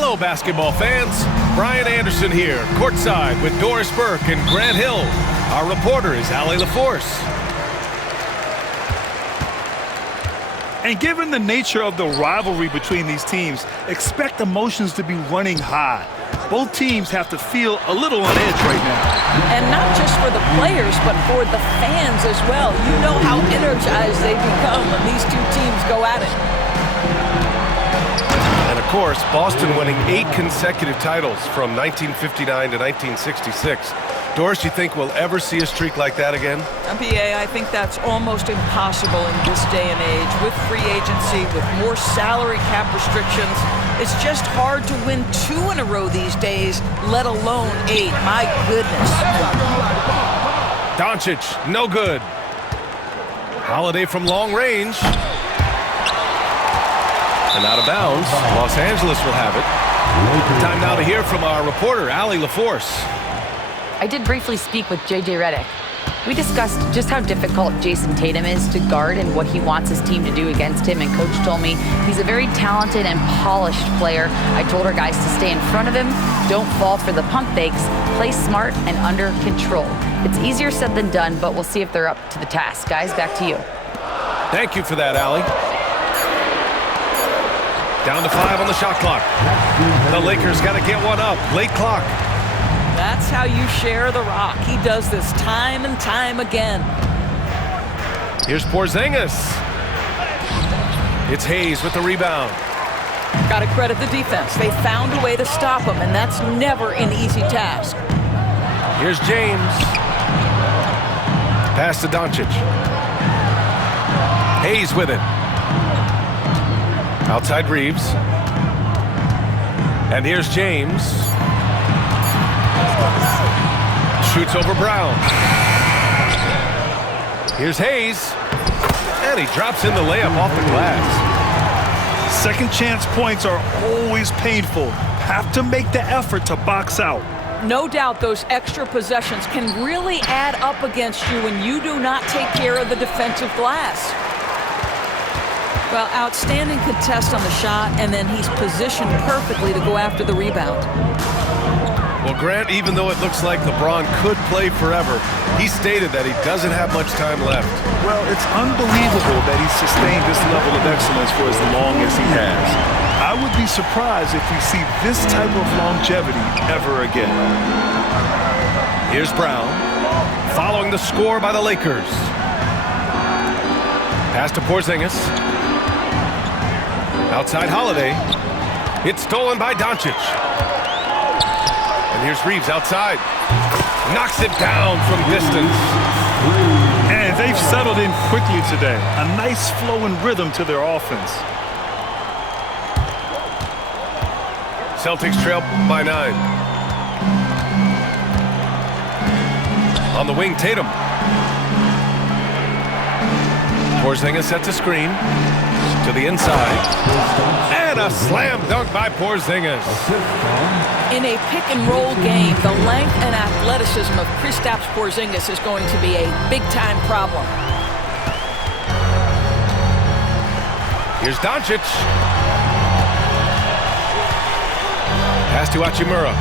Hello, basketball fans. Brian Anderson here, courtside with Doris Burke and Grant Hill. Our reporter is Allie LaForce. And given the nature of the rivalry between these teams, expect emotions to be running high. Both teams have to feel a little on edge right now. And not just for the players, but for the fans as well. You know how energized they become when these two teams go at it. And of course, Boston winning 8 consecutive titles from 1959 to 1966. Doris, you think we'll ever see a streak like that again? BA, I think that's almost impossible in this day and age. With free agency, with more salary cap restrictions, it's just hard to win 2 in a row these days, let alone 8. My goodness. Doncic, no good. Holiday from long range. And out of bounds. Los Angeles will have it. Time now to hear from our reporter, Allie LaForce. I did briefly speak with J.J. Redick. We discussed just how difficult Jason Tatum is to guard and what he wants his team to do against him, and Coach told me he's a very talented and polished player. I told our guys to stay in front of him, don't fall for the pump fakes, play smart and under control. It's easier said than done, but we'll see if they're up to the task. Guys, back to you. Thank you for that, Allie. Down to 5 on the shot clock. The Lakers got to get one up. Late clock. That's how you share the rock. He does this time and time again. Here's Porzingis. It's Hayes with the rebound. Got to credit the defense. They found a way to stop him, and that's never an easy task. Here's James. Pass to Doncic. Hayes with it. Outside Reeves. And here's James. Shoots over Brown. Here's Hayes. And he drops in the layup off the glass. Second chance points are always painful. Have to make the effort to box out. No doubt those extra possessions can really add up against you when you do not take care of the defensive glass. Well, outstanding contest on the shot, and then he's positioned perfectly to go after the rebound. Well, Grant, even though it looks like LeBron could play forever, he stated that he doesn't have much time left. Well, it's unbelievable that he's sustained this level of excellence for as long as he has. I would be surprised if we see this type of longevity ever again. Here's Brown, following the score by the Lakers. Pass to Porzingis. Outside Holiday. It's stolen by Doncic. And here's Reeves outside. Knocks it down from distance. And they've settled in quickly today. A nice flow and rhythm to their offense. Celtics trail by 9. On the wing, Tatum. Porzingis sets a screen to the inside. And a slam dunk by Porzingis. In a pick-and-roll game, the length and athleticism of Kristaps Porzingis is going to be a big-time problem. Here's Doncic. Pass to Hachimura.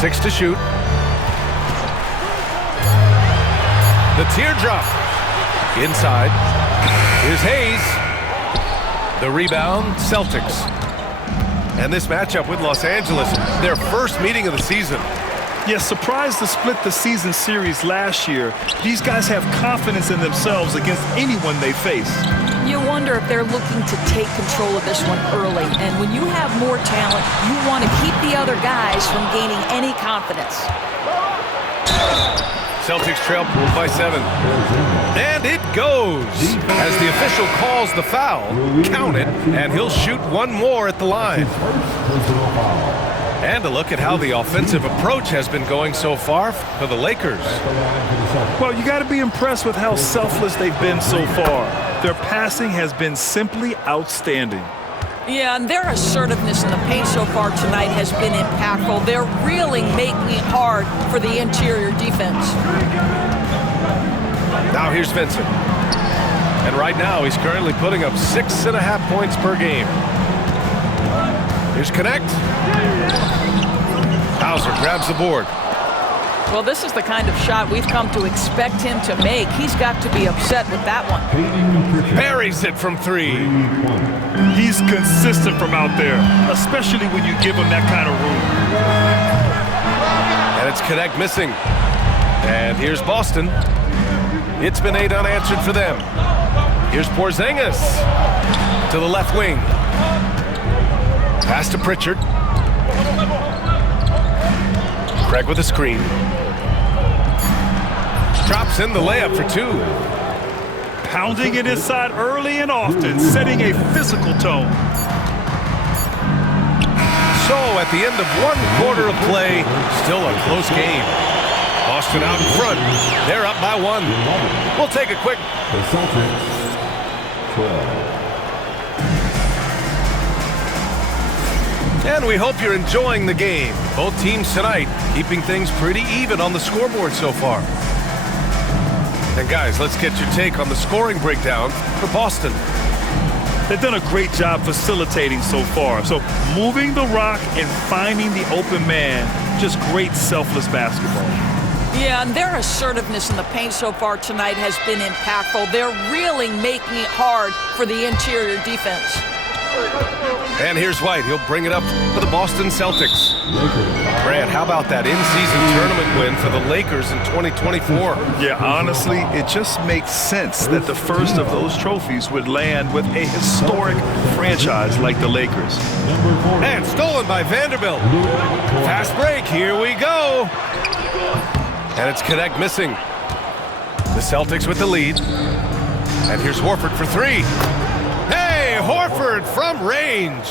6 to shoot. The teardrop. Inside. Here's Hayes. The rebound, Celtics. And this matchup with Los Angeles, their first meeting of the season. Yes, surprised to split the season series last year. These guys have confidence in themselves against anyone they face. You wonder if they're looking to take control of this one early. And when you have more talent, you want to keep the other guys from gaining any confidence. Celtics trail by 7. And it goes. As the official calls the foul, count it, and he'll shoot one more at the line. And a look at how the offensive approach has been going so far for the Lakers. Well, you got to be impressed with how selfless they've been so far. Their passing has been simply outstanding. Yeah, and their assertiveness in the paint so far tonight has been impactful. They're really making it hard for the interior defense. Now here's Vincent. And right now he's currently putting up 6.5 points per game. Here's Connect. Hauser grabs the board. Well, this is the kind of shot we've come to expect him to make. He's got to be upset with that one. Buries it from 3. He's consistent from out there, especially when you give him that kind of room. And it's Connect missing. And here's Boston. It's been 8 unanswered for them. Here's Porzingis to the left wing. Pass to Pritchard. Craig with a screen. Drops in the layup for 2. Pounding it inside early and often, setting a physical tone. So at the end of 1 quarter of play, still a close game. Boston out in front. They're up by 1. We'll take a quick. The Celtics, 12. And we hope you're enjoying the game. Both teams tonight keeping things pretty even on the scoreboard so far. And guys, let's get your take on the scoring breakdown for Boston. They've done a great job facilitating so far. So moving the rock and finding the open man, just great selfless basketball. Yeah, and their assertiveness in the paint so far tonight has been impactful. They're really making it hard for the interior defense. And here's White. He'll bring it up for the Boston Celtics. Grant, how about that in-season tournament win for the Lakers in 2024? Yeah, honestly, it just makes sense that the first of those trophies would land with a historic franchise like the Lakers. And stolen by Vanderbilt. Fast break. Here we go. And it's Connect missing. The Celtics with the lead. And here's Horford for 3. Hey, Horford from range.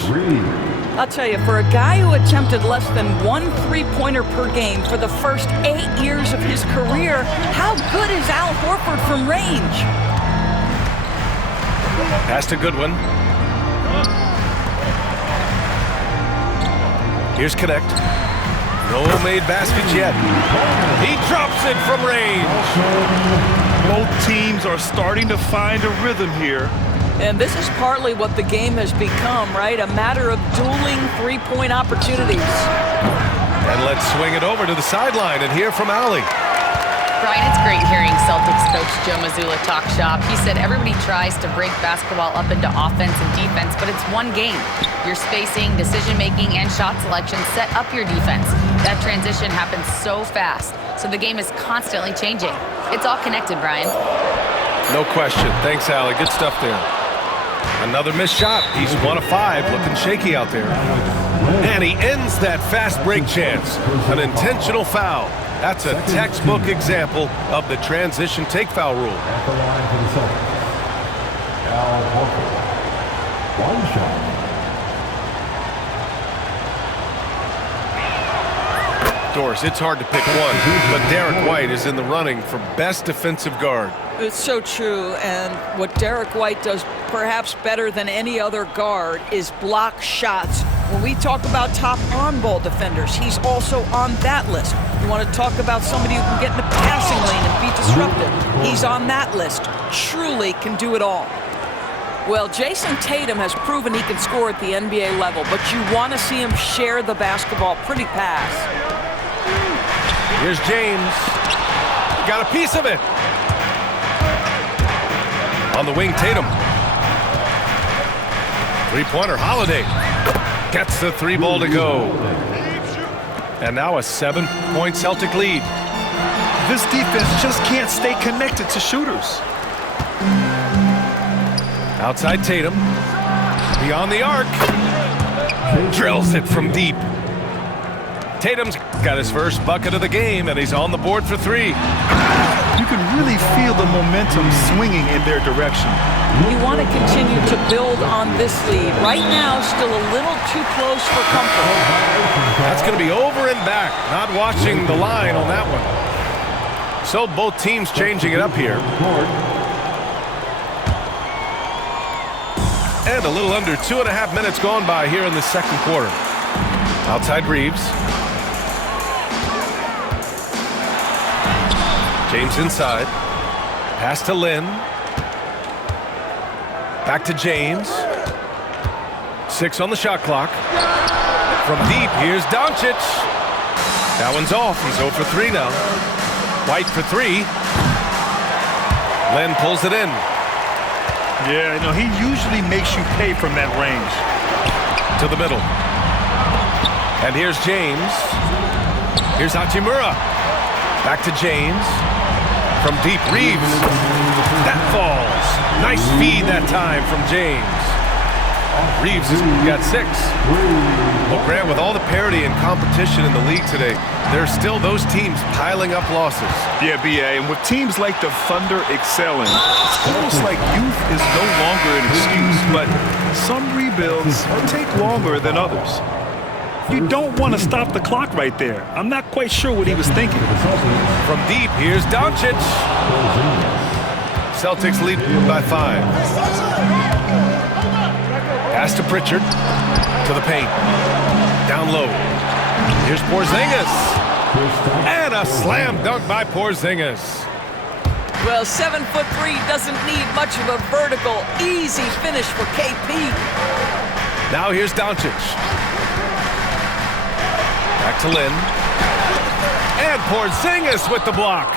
I'll tell you, for a guy who attempted less than 1 3-pointer per game for the first 8 years of his career, how good is Al Horford from range? Pass to Goodwin. Here's Connect. No made baskets yet. He drops it from range. Both teams are starting to find a rhythm here. And this is partly what the game has become, right? A matter of dueling 3-point opportunities. And let's swing it over to the sideline and hear from Allie. Brian, it's great hearing Celtics coach Joe Mazzulla talk shop. He said everybody tries to break basketball up into offense and defense, but it's one game. Your spacing, decision-making, and shot selection set up your defense. That transition happens so fast, so the game is constantly changing. It's all connected, Brian. No question. Thanks, Allie. Good stuff there. Another missed shot. He's 1 of 5, looking shaky out there. And he ends that fast break chance. An intentional foul. That's a textbook example of the transition take foul rule. At the line for the Celtics, Al Horford. 1 shot. Doris, it's hard to pick one, but Derek White is in the running for best defensive guard. It's so true, and what Derek White does perhaps better than any other guard is block shots. When we talk about top on-ball defenders, he's also on that list. You want to talk about somebody who can get in the passing lane and be disruptive. He's on that list. Truly can do it all. Well, Jason Tatum has proven he can score at the NBA level, but you want to see him share the basketball. Pretty pass. Here's James. Got a piece of it. On the wing, Tatum. Three-pointer, Holiday. Gets the 3 ball to go. And now a 7-point Celtic lead. This defense just can't stay connected to shooters. Outside Tatum. Beyond the arc. Drills it from deep. Tatum's got his first bucket of the game, and he's on the board for 3. You can really feel the momentum swinging in their direction. You want to continue to build on this lead. Right now, still a little too close for comfort. That's going to be over and back. Not watching the line on that one. So both teams changing it up here. And a little under 2.5 minutes gone by here in the second quarter. Outside Reeves. James inside. Pass to Lynn. Back to James. 6 6 on the shot clock. From deep, here's Doncic. That one's off. He's 0 for 3 now. White for 3. Len pulls it in. Yeah, he usually makes you pay from that range. To the middle. And here's James. Here's Hachimura. Back to James. From deep, Reeves. That falls. Nice feed that time from James. Reeves has got 6. Well, Grant, with all the parity and competition in the league today, there's still those teams piling up losses. Yeah, B.A., and with teams like the Thunder excelling, it's almost like youth is no longer an excuse, but some rebuilds take longer than others. You don't want to stop the clock right there. I'm not quite sure what he was thinking. From deep, here's Doncic. Celtics lead by 5. Pass to Pritchard. To the paint. Down low. Here's Porzingis. And a slam dunk by Porzingis. Well, 7'3" doesn't need much of a vertical, easy finish for KP. Now here's Doncic. Back to Lin. And Porzingis with the block.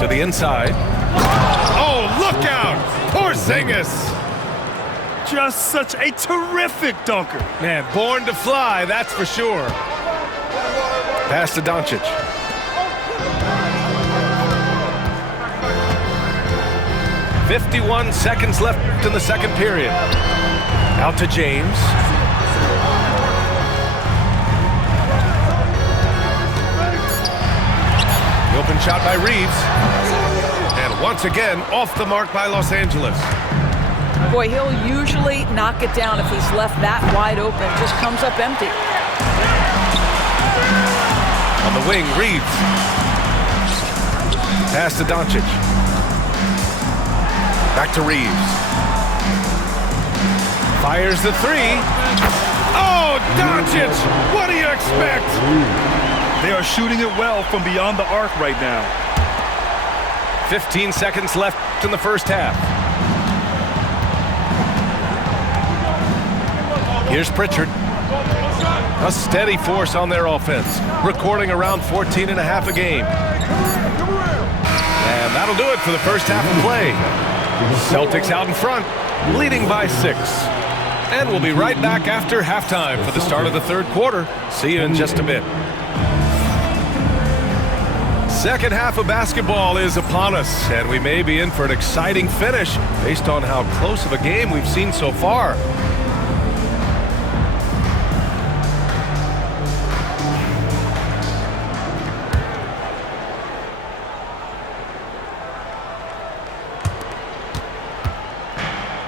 To the inside. Oh, look out! Porzingis! Just such a terrific dunker. Man, born to fly, that's for sure. Pass to Doncic. "51 seconds left in the second period. Out to James. The open shot by Reeves. And once again, off the mark by Los Angeles. Boy, he'll usually knock it down if he's left that wide open. Just comes up empty. On the wing, Reeves. Pass to Doncic. Back to Reeves. Fires the 3. Oh, Doncic! What do you expect? They are shooting it well from beyond the arc right now. 15 seconds left in the first half. Here's Pritchard. A steady force on their offense, recording around 14.5 a game. And that'll do it for the first half of play. Celtics out in front, leading by 6. And we'll be right back after halftime for the start of the third quarter. See you in just a bit. Second half of basketball is upon us, and we may be in for an exciting finish based on how close of a game we've seen so far.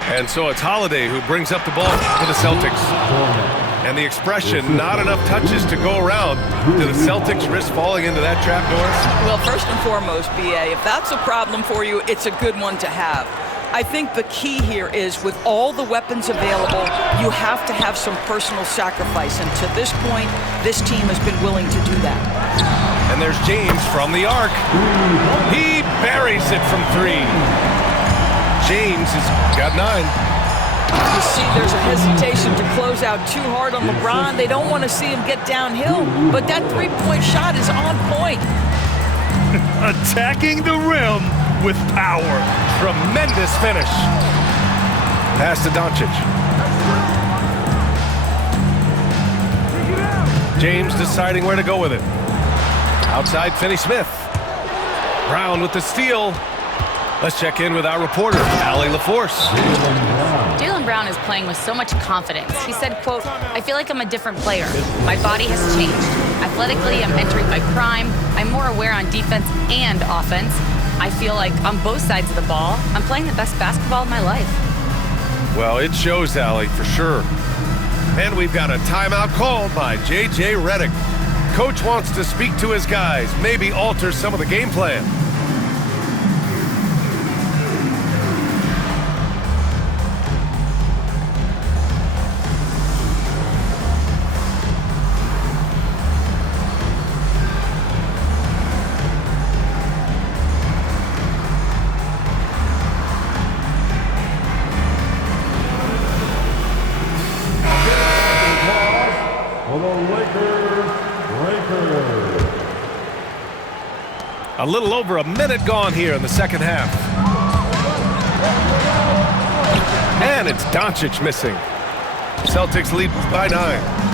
And so it's Holiday who brings up the ball for the Celtics. And the expression, not enough touches to go around. Do the Celtics risk falling into that trap, Doris? Well, first and foremost, B.A., if that's a problem for you, it's a good one to have. I think the key here is with all the weapons available, you have to have some personal sacrifice. And to this point, this team has been willing to do that. And there's James from the arc. He buries it from 3. James has got 9. You see there's a hesitation to close out too hard on LeBron. They don't want to see him get downhill, but that three-point shot is on point. Attacking the rim with power. Tremendous finish. Pass to Doncic. James deciding where to go with it. Outside, Finney-Smith. Brown with the steal. Let's check in with our reporter, Allie LaForce. Jaylen Brown is playing with so much confidence. He said, quote, "I feel like I'm a different player. My body has changed. Athletically, I'm entering my prime. I'm more aware on defense and offense. I feel like on both sides of the ball, I'm playing the best basketball of my life." Well, it shows, Allie, for sure. And we've got a timeout called by J.J. Redick. Coach wants to speak to his guys, maybe alter some of the game plan. A little over a minute gone here in the second half. And it's Doncic missing. Celtics lead by 9.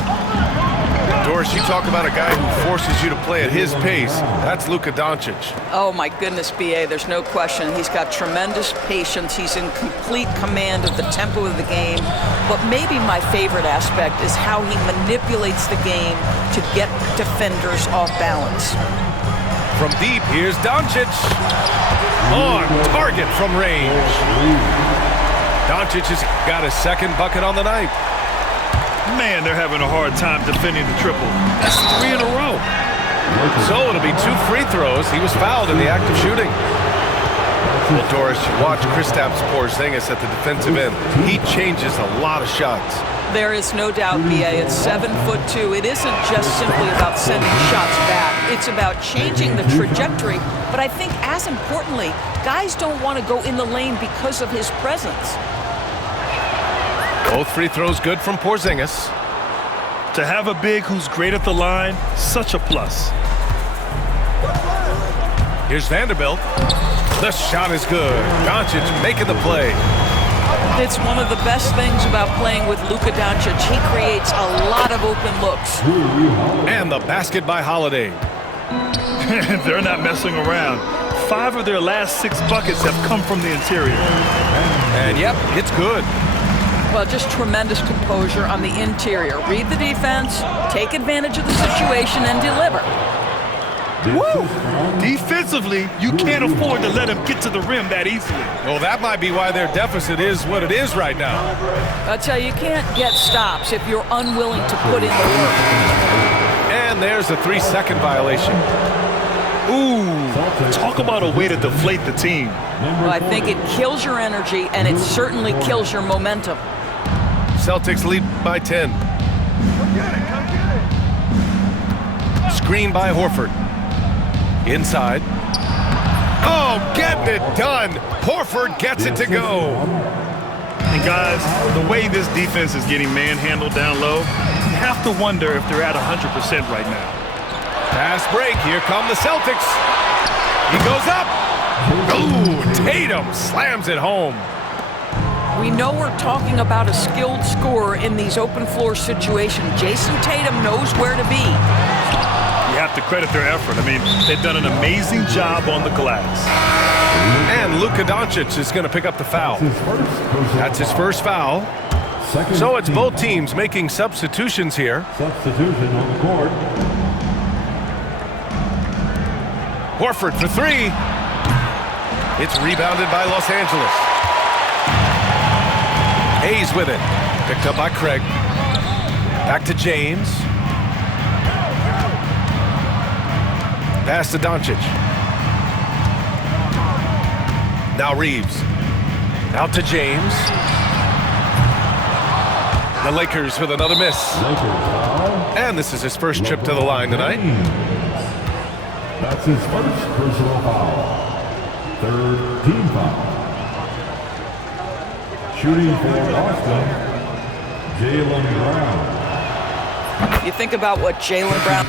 Doris, you talk about a guy who forces you to play at his pace. That's Luka Doncic. Oh, my goodness, B.A., there's no question. He's got tremendous patience. He's in complete command of the tempo of the game. But maybe my favorite aspect is how he manipulates the game to get defenders off balance. From deep, here's Doncic. On target from range. Doncic has got his second bucket on the night. Man, they're having a hard time defending the triple. That's 3 in a row. So it'll be 2 free throws. He was fouled in the act of shooting. Well, Doris, you watch Kristaps Porzingis at the defensive end. He changes a lot of shots. There is no doubt, B.A., it's 7'2". It isn't just simply about sending shots back. It's about changing the trajectory. But I think, as importantly, guys don't want to go in the lane because of his presence. Both free throws good from Porzingis. To have a big who's great at the line, such a plus. Here's Vanderbilt. The shot is good. Doncic making the play. It's one of the best things about playing with Luka Doncic. He creates a lot of open looks. And the basket by Holiday. They're not messing around. 5 of their last 6 buckets have come from the interior. And yep, it's good. Well, just tremendous composure on the interior. Read the defense, take advantage of the situation, and deliver. Woo! Defensively, you can't afford to let him get to the rim that easily. Well, that might be why their deficit is what it is right now. I tell you, you can't get stops if you're unwilling to put in the work. And there's a 3-second violation. Ooh, talk about a way to deflate the team. Well, I think it kills your energy, and it certainly kills your momentum. Celtics lead by 10. Screen by Horford. Inside. Oh, getting it done. Horford gets it to go. And guys, the way this defense is getting manhandled down low, you have to wonder if they're at 100% right now. Fast break. Here come the Celtics. He goes up. Ooh, Tatum slams it home. We know we're talking about a skilled scorer in these open floor situations. Jason Tatum knows where to be. You have to credit their effort. I mean, they've done an amazing job on the glass. And Luka Doncic is going to pick up the foul. That's his first foul. So it's both teams making substitutions here. Substitution on the court. Horford for 3. It's rebounded by Los Angeles. Hayes with it. Picked up by Craig. Back to James. Pass to Doncic. Now Reeves. Out to James. The Lakers with another miss. And this is his first trip to the line tonight. That's his first personal foul. 3rd team foul. Shooting for Boston, Jaylen Brown. You think about what Jaylen Brown